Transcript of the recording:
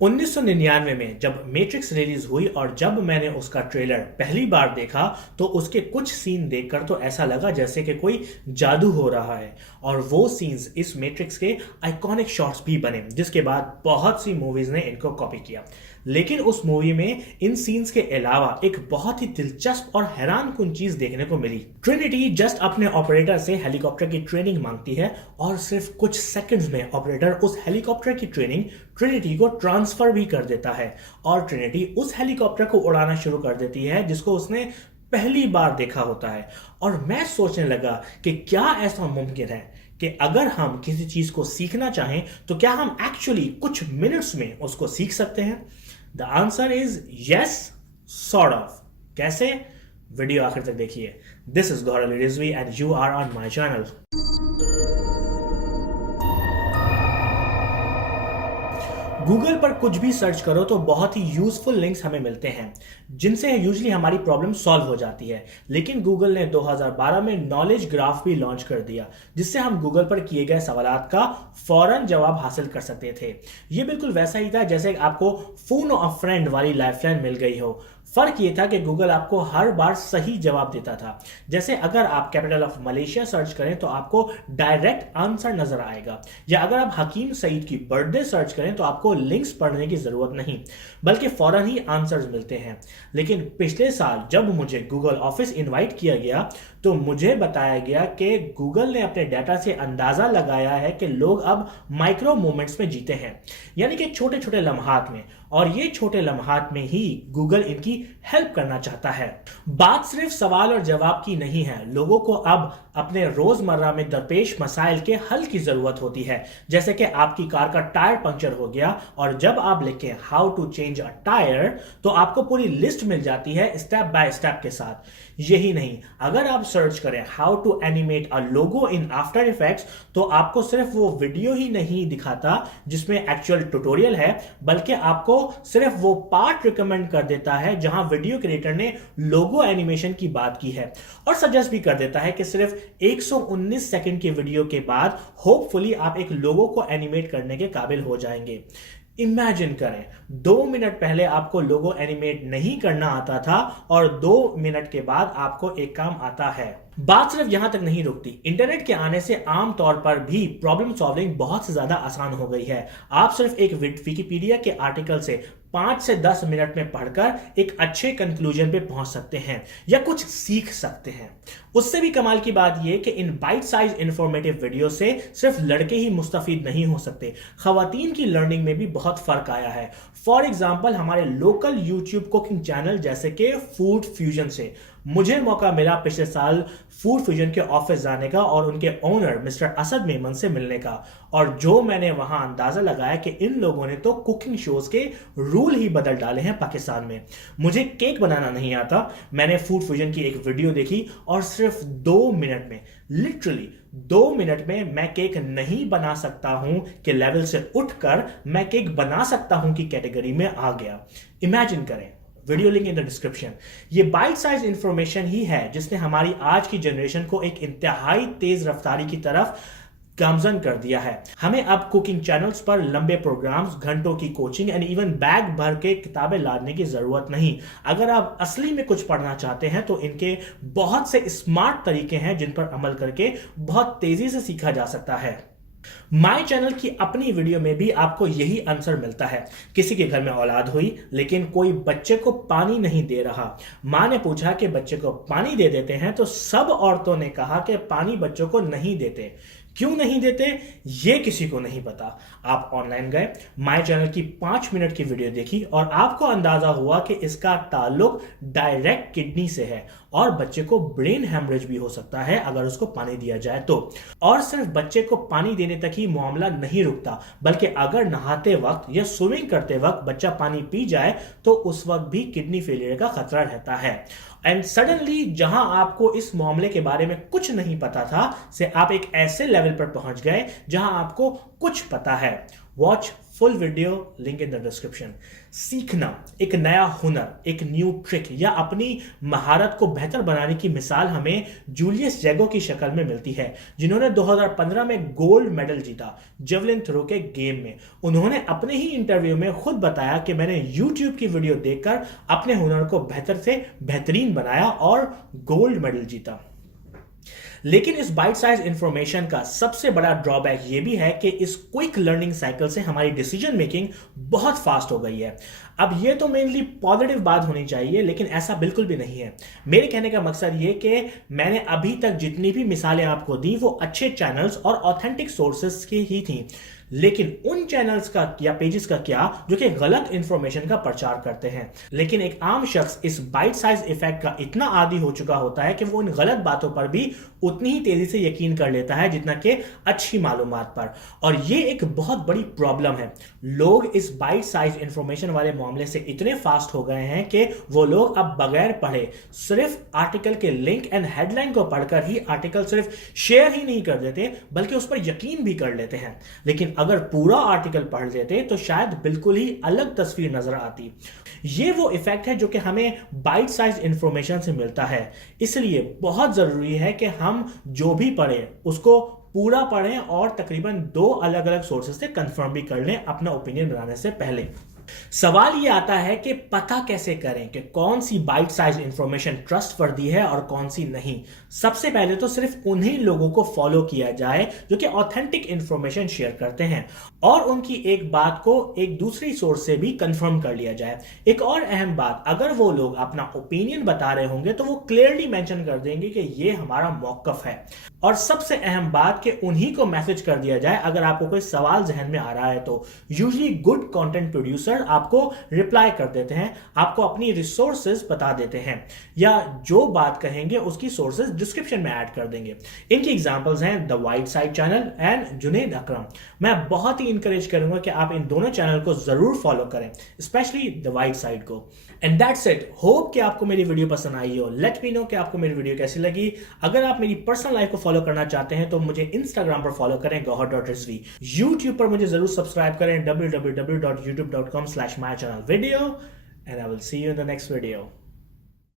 1999 में जब matrix release हुई और जब मैंने उसका ट्रेलर पहली बार देखा तो उसके कुछ सीन देखकर तो ऐसा लगा जैसे कि कोई जादू हो रहा है। और वो सीन्स इस मैट्रिक्स के आइकॉनिक शॉट्स भी बने जिसके बाद बहुत सी मूवीज ने इनको कॉपी किया। लेकिन उस मूवी में इन सीन्स के अलावा एक बहुत ही दिलचस्प और हैरानकुन चीज देखने को मिली। ट्रिनिटी जस्ट अपने ऑपरेटर से हेलीकॉप्टर की ट्रेनिंग मांगती है और सिर्फ कुछ सेकंड्स में ऑपरेटर उस हेलीकॉप्टर की ट्रेनिंग ट्रिनिटी को ट्रांसफर भी कर देता है और ट्रिनिटी उस हेलीकॉप्टर को उड़ाना शुरू कर देती है जिसको उसने पहली बार देखा होता है। और मैं सोचने लगा कि क्या ऐसा मुमकिन है कि अगर हम किसी चीज को सीखना चाहें तो क्या हम एक्चुअली कुछ मिनट्स में उसको सीख सकते हैं। The answer is yes, sort of. कैसे? वीडियो आखिर तक देखिए। This is Gaurav Rizvi and you are on my channel. Google पर कुछ भी सर्च करो तो बहुत ही यूजफुल लिंक्स हमें मिलते हैं जिनसे यूजली हमारी प्रॉब्लम सॉल्व हो जाती है। लेकिन गूगल ने 2012 में नॉलेज ग्राफ भी लॉन्च कर दिया जिससे हम गूगल पर किए गए सवालात का फौरन जवाब हासिल कर सकते थे। ये बिल्कुल वैसा ही था जैसे आपको फोन अ फ्रेंड वाली लाइफलाइन मिल गई हो। फर्क ये था कि गूगल आपको हर बार सही जवाब देता था। जैसे अगर आप कैपिटल ऑफ मलेशिया सर्च करें तो आपको डायरेक्ट आंसर नजर आएगा, या अगर आप हकीम सईद की बर्थडे सर्च करें तो आपको लिंक्स पढ़ने की जरूरत नहीं बल्कि फौरन ही आंसर्स मिलते हैं। लेकिन पिछले साल जब मुझे गूगल ऑफिस इनवाइट किया गया तो मुझे बताया गया कि गूगल ने अपने डाटा से अंदाजा लगाया है कि लोग अब माइक्रो मोमेंट्स में जीते हैं, यानी कि छोटे छोटे लम्हात में, और ये छोटे लम्हात में ही गूगल इनकी हेल्प करना चाहता है। बात सिर्फ सवाल और जवाब की नहीं है, लोगों को अब अपने रोजमर्रा में दरपेश मसाइल के हल की जरूरत होती है। जैसे कि आपकी कार का टायर पंक्चर हो गया और जब आप लिखें how to change a tyre तो आपको पूरी लिस्ट मिल जाती है स्टेप बाय स्टेप के साथ। यही नहीं, अगर आप सर्च करें how to animate a logo in After Effects तो आपको सिर्फ वो वीडियो ही नहीं दिखाता जिसमें एक्चुअल ट्यूटोरियल है, बल्कि आपको सिर्फ वो पार्ट रिकमेंड कर देता है जहां वीडियो क्रिएटर ने लोगो एनिमेशन की बात की है, और सजेस्ट भी कर देता है कि सिर्फ 119 सेकंड के वीडियो के बाद होपफुली आप एक लोगो को एनिमेट करने के काबिल हो जाएंगे। इमेजिन करें 2 मिनट पहले आपको लोगो एनिमेट नहीं करना आता था और 2 मिनट के बाद आपको एक काम आता है। बात सिर्फ यहां तक नहीं रुकती, इंटरनेट के आने से आमतौर पर भी प्रॉब्लम सॉल्विंग बहुत से ज्यादा आसान हो गई है। आप सिर्फ एक विकिपीडिया के आर्टिकल से 5 से 10 मिनट में पढ़कर एक अच्छे कंक्लूजन पे पहुंच सकते हैं या कुछ सीख सकते हैं। उससे भी कमाल की बात यह कि इन बाइट साइज इंफॉर्मेटिव वीडियो से सिर्फ लड़के ही मुस्तफीद नहीं हो सकते, खवातीन की लर्निंग में भी बहुत फर्क आया है। फॉर एग्जाम्पल हमारे लोकल यूट्यूब कुकिंग चैनल जैसे कि फूड फ्यूजन से मुझे मौका मिला पिछले साल फूड फ्यूजन के ऑफिस जाने का और उनके ओनर मिस्टर असद मेमन से मिलने का, और जो मैंने वहां अंदाजा लगाया कि इन लोगों ने तो कुकिंग शोज के रूल ही बदल डाले हैं पाकिस्तान में। मुझे केक बनाना नहीं आता, मैंने फूड फ्यूजन की एक वीडियो देखी और सिर्फ 2 मिनट में, लिटरली 2 मिनट में मैं केक नहीं बना सकता हूं कि लेवल से उठकर मैं केक बना सकता हूं की कैटेगरी में आ गया। इमेजिन करें, video link in the description. ये बाइट साइज इंफॉर्मेशन ही है जिसने हमारी आज की जनरेशन को एक इंतहाई तेज रफ्तारी की तरफ गामजन कर दिया है। हमें अब कुकिंग चैनल्स पर लंबे प्रोग्राम्स, घंटों की कोचिंग एंड इवन बैग भर के किताबें लादने की जरूरत नहीं। अगर आप असली में कुछ पढ़ना चाहते हैं तो इनके बहुत से स्मार्ट तरीके हैं जिन पर अमल करके बहुत तेजी से सीखा जा सकता है। माय चैनल की अपनी वीडियो में भी आपको यही आंसर मिलता है। किसी के घर में औलाद हुई लेकिन कोई बच्चे को पानी नहीं दे रहा। मां ने पूछा कि बच्चे को पानी दे देते हैं तो सब औरतों ने कहा कि पानी बच्चों को नहीं देते। क्यों नहीं देते ये किसी को नहीं पता। आप ऑनलाइन गए, माय चैनल की 5 मिनट की वीडियो देखी और आपको अंदाजा हुआ कि इसका ताल्लुक डायरेक्ट किडनी से है और बच्चे को ब्रेन हेमरेज भी हो सकता है अगर उसको पानी दिया जाए तो। और सिर्फ बच्चे को पानी देने तक ही मामला नहीं रुकता, बल्कि अगर नहाते वक्त या स्विमिंग करते वक्त बच्चा पानी पी जाए तो उस वक्त भी किडनी फेलियर का खतरा रहता है। एंड सडनली जहां आपको इस मामले के बारे में कुछ नहीं पता था से आप एक ऐसे लेवल पर पहुंच गए जहां आपको कुछ पता है। Watch full video link in the description. सीखना, एक नया हुनर, एक न्यू ट्रिक या अपनी महारत को बेहतर बनाने की मिसाल हमें जूलियस जैगो की शक्ल में मिलती है, जिन्होंने 2015 में गोल्ड मेडल जीता जेवलिन थ्रो के गेम में। उन्होंने अपने ही इंटरव्यू में खुद बताया कि मैंने यूट्यूब की वीडियो देखकर अपने हुनर को बेहतर से बेहतरीन बनाया और गोल्ड मेडल जीता। लेकिन इस बाइट साइज इंफॉर्मेशन का सबसे बड़ा ड्रॉबैक यह भी है कि इस क्विक लर्निंग साइकिल से हमारी डिसीजन मेकिंग बहुत फास्ट हो गई है। अब ये तो मेनली पॉजिटिव बात होनी चाहिए, लेकिन ऐसा बिल्कुल भी नहीं है। मेरे कहने का मकसद ये कि मैंने अभी तक जितनी भी मिसालें आपको दी वो अच्छे चैनल्स और ऑथेंटिक सोर्सेस की ही थी, लेकिन उन चैनल्स का या पेजेस का क्या जो कि गलत इंफॉर्मेशन का प्रचार करते हैं। लेकिन एक आम शख्स इस बाइट साइज इफेक्ट का इतना आदी हो चुका होता है कि वो इन गलत बातों पर भी उतनी ही तेजी से यकीन कर लेता है जितना कि अच्छी मालूमात पर। और ये एक बहुत बड़ी प्रॉब्लम है। लोग इस बाइट साइज इंफॉर्मेशन वाले मामले से इतने फास्ट हो गए हैं कि वो लोग अब बगैर पढ़े सिर्फ आर्टिकल के लिंक एंड हेडलाइन को पढ़कर ही आर्टिकल सिर्फ शेयर ही नहीं कर देते बल्कि उस पर यकीन भी कर लेते हैं। लेकिन अगर पूरा आर्टिकल पढ़ लेते तो शायद बिल्कुल ही अलग तस्वीर नजर आती। ये वो इफेक्ट है जो कि हमें बाइट साइज इंफॉर्मेशन से मिलता है। इसलिए बहुत जरूरी है कि हम जो भी पढ़ें उसको पूरा पढ़ें और तकरीबन 2 अलग अलग सोर्सेस से कंफर्म भी कर लें अपना ओपिनियन बनाने से पहले। सवाल ये आता है कि पता कैसे करें कि कौन सी बाइट साइज इंफॉर्मेशन ट्रस्टवर्दी है और कौन सी नहीं। सबसे पहले तो सिर्फ उन्हीं लोगों को फॉलो किया जाए जो कि ऑथेंटिक इंफॉर्मेशन शेयर करते हैं और उनकी एक बात को एक दूसरी सोर्स से भी कंफर्म कर लिया जाए। एक और अहम बात, अगर वो लोग अपना ओपिनियन बता रहे होंगे तो वो क्लियरली मेंशन कर देंगे कि ये हमारा मौकफ है। और सबसे अहम बात कि उन्हीं को मैसेज कर दिया जाए अगर आपको कोई सवाल जहन में आ रहा है तो। यूजुअली गुड कंटेंट प्रोड्यूसर आपको रिप्लाई कर देते हैं, आपको अपनी रिसोर्सेज बता देते हैं या जो बात कहेंगे उसकी सोर्सेज डिस्क्रिप्शन में ऐड कर देंगे। इनकी एग्जांपल्स हैं the White Side Channel and Junaid Akram. मैं बहुत ही इंकरेज करूंगा कि आप इन दोनों चैनल को जरूर फॉलो करें, स्पेशली द वाइट साइड को। And that's it. होप कि आपको मेरी वीडियो पसंद आई हो। लेट मी नो कि आपको मेरी वीडियो कैसी लगी। अगर आप मेरी पर्सनल लाइफ को फॉलो करना चाहते हैं तो मुझे इंस्टाग्राम पर फॉलो करें gauhar.rizvi। यूट्यूब पर मुझे जरूर सब्सक्राइब करें www.youtube.com/mychannelvideo, and I will see you in the next video.